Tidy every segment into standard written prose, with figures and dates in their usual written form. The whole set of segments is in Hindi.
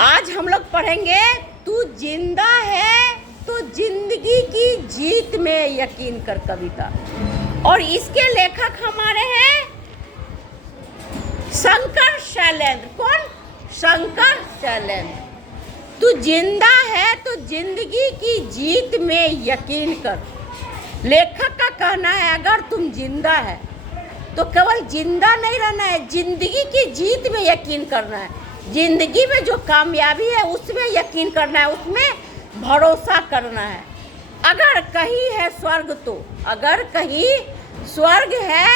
आज हम लोग पढ़ेंगे तू जिंदा है तो जिंदगी की जीत में यकीन कर कविता। और इसके लेखक हमारे हैं शंकर शैलेंद्र। कौन? शंकर शैलेंद्र। तू जिंदा है तो जिंदगी की जीत में यकीन कर। लेखक का कहना है अगर तुम जिंदा है तो केवल जिंदा नहीं रहना है, जिंदगी की जीत में यकीन करना है। जिंदगी में जो कामयाबी है उसमें यकीन करना है, उसमें भरोसा करना है। अगर कहीं है स्वर्ग तो, अगर कहीं स्वर्ग है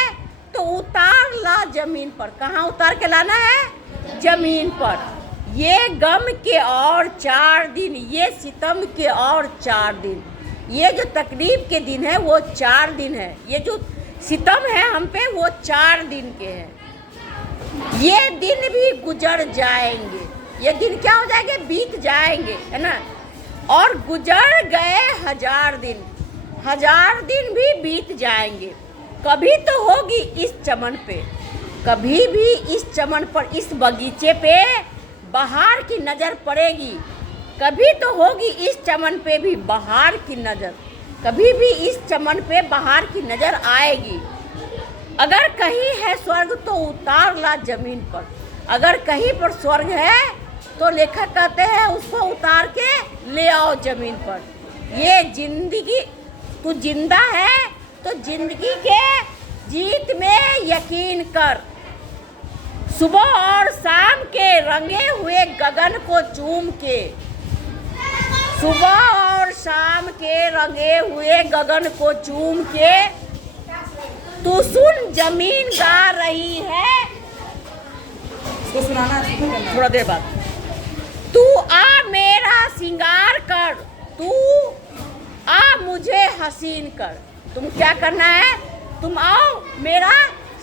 तो उतार ला जमीन पर। कहाँ उतार के लाना है? जमीन पर। ये गम के और 4 दिन, ये सितम के और 4 दिन, ये जो तकलीफ के दिन है वो 4 दिन है, ये जो सितम है हम पे वो 4 दिन के हैं। ये दिन भी गुजर जाएंगे। ये दिन क्या हो जाएंगे? बीत जाएंगे, है ना। और गुजर गए 1000 दिन, 1000 दिन भी बीत जाएंगे। कभी तो होगी इस चमन पे, कभी भी इस चमन पर, इस बगीचे पे बहार की नज़र पड़ेगी। कभी तो होगी इस चमन पे भी बहार की नज़र, कभी भी इस चमन पे बहार की नज़र आएगी। अगर कहीं है स्वर्ग तो उतार ला जमीन पर। अगर कहीं पर स्वर्ग है तो लेखक कहते हैं उसको उतार के ले आओ जमीन पर। ये जिंदगी, तू जिंदा है तो जिंदगी के जीत में यकीन कर। सुबह और शाम के रंगे हुए गगन को चूम के, सुबह और शाम के रंगे हुए गगन को चूम के तू सुन जमीन गा रही है। इसको सुनाना थोड़ा देर बाद। तू आ मेरा सिंगार कर, तू आ मुझे हसीन कर। तुम क्या करना है? तुम आओ मेरा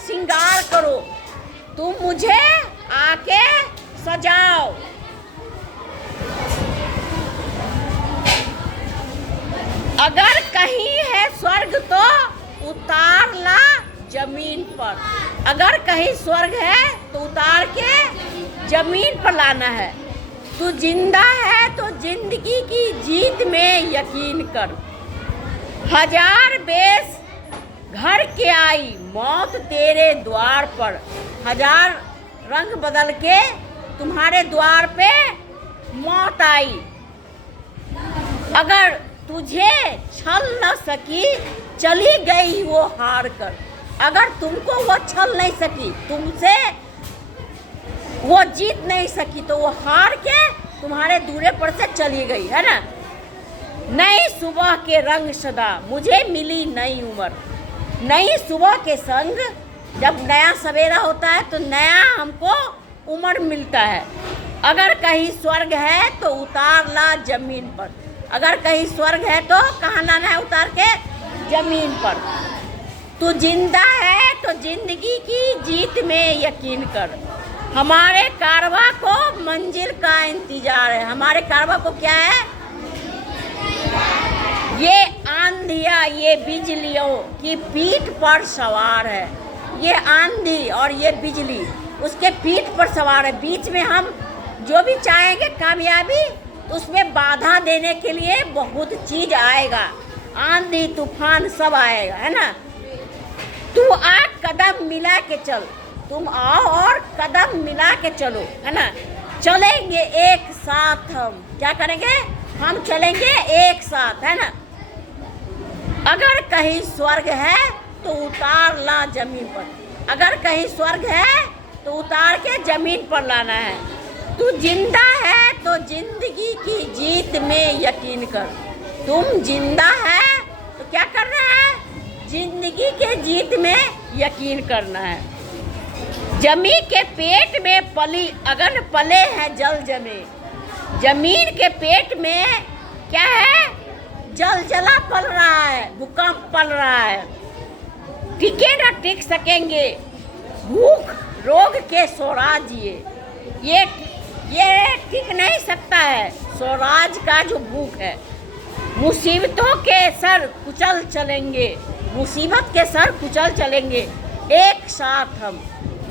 सिंगार करो, तुम मुझे आके सजाओ। अगर कहीं है स्वर्ग तो उतार ला जमीन पर। अगर कहीं स्वर्ग है तो उतार के जमीन पर लाना है। तू जिंदा है तो जिंदगी की जीत में यकीन कर। 1000 बेस घर के आई मौत तेरे द्वार पर। 1000 रंग बदल के तुम्हारे द्वार पे मौत आई। अगर तुझे छल न सकी चली गई वो हार कर। अगर तुमको वो छल नहीं सकी, तुमसे वो जीत नहीं सकी तो वो हार के तुम्हारे दूरे पर से चली गई, है ना। नई सुबह के रंग सदा मुझे मिली नई उम्र। नई सुबह के संग, जब नया सवेरा होता है तो नया हमको उम्र मिलता है। अगर कहीं स्वर्ग है तो उतार ला जमीन पर। अगर कहीं स्वर्ग है तो कहाँ लाना है? उतार के जमीन पर। तू जिंदा है तो जिंदगी की जीत में यकीन कर। हमारे कारवां को मंजिल का इंतजार है। हमारे कारवां को क्या है? ये आंधिया, ये बिजलियों की पीठ पर सवार है। ये आंधी और ये बिजली उसके पीठ पर सवार है। बीच में हम जो भी चाहेंगे कामयाबी, उसमें बाधा देने के लिए बहुत चीज आएगा, आंधी तूफान सब आएगा, है ना। तू आ कदम मिला के चल, तुम आओ और कदम मिला के चलो, है ना। चलेंगे एक साथ हम। क्या करेंगे? हम चलेंगे एक साथ, है ना। अगर कहीं स्वर्ग है तो उतार ला जमीन पर। अगर कहीं स्वर्ग है तो उतार के जमीन पर लाना है। तू जिंदा है तो जिंदगी की जीत में यकीन कर। तुम जिंदा है तो क्या करना है? जिंदगी के जीत में यकीन करना है। जमी के पेट में पली अगन पले हैं जल जमे। जमीन के पेट में क्या है? जलजला पल रहा है, भूकंप पल रहा है। टिके न टिक सकेंगे भूख रोग के स्वराज। ये टिक नहीं सकता है स्वराज का जो भूख है। मुसीबतों के सर कुचल चलेंगे, मुसीबत के सर कुचल चलेंगे एक साथ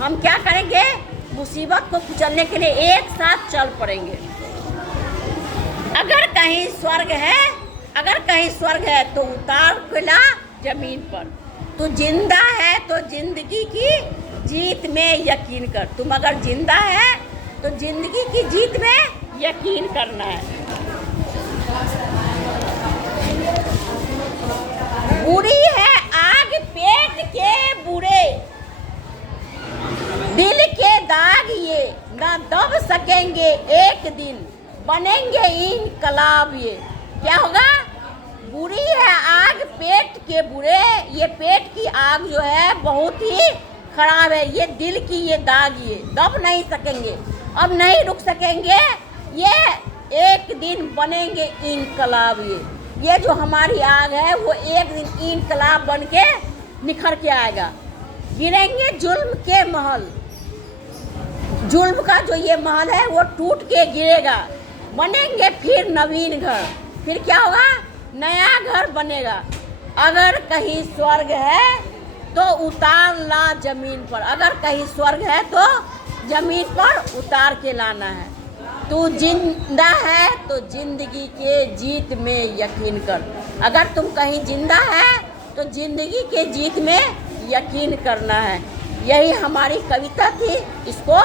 हम क्या करेंगे? मुसीबत को कुचलने के लिए एक साथ चल पड़ेंगे। अगर कहीं स्वर्ग है, अगर कहीं स्वर्ग है तो उतार खिला जमीन पर। तू जिंदा है तो जिंदगी की जीत में यकीन कर। तुम अगर जिंदा है तो जिंदगी की जीत में यकीन करना है। बुरी है आग पेट के बुरे, दिल के दाग ये ना दब सकेंगे, एक दिन बनेंगे इनकलाब ये। क्या होगा? बुरी है आग पेट के बुरे, ये पेट की आग जो है बहुत ही खराब है, ये दिल की ये दाग ये दब नहीं सकेंगे, अब नहीं रुक सकेंगे, ये एक दिन बनेंगे इनकलाब ये जो हमारी आग है वो एक दिन इनकलाब बन के निखर के आएगा। गिरेंगे जुल्म के महल, जुल्म का जो ये महल है वो टूट के गिरेगा, बनेंगे फिर नवीन घर। फिर क्या होगा? नया घर बनेगा। अगर कहीं स्वर्ग है तो उतार ला जमीन पर, अगर कहीं स्वर्ग है तो जमीन पर उतार के लाना है। तू जिंदा है तो जिंदगी के जीत में यकीन कर। अगर तुम कहीं जिंदा है तो जिंदगी के जीत में यकीन करना है। यही हमारी कविता थी, इसको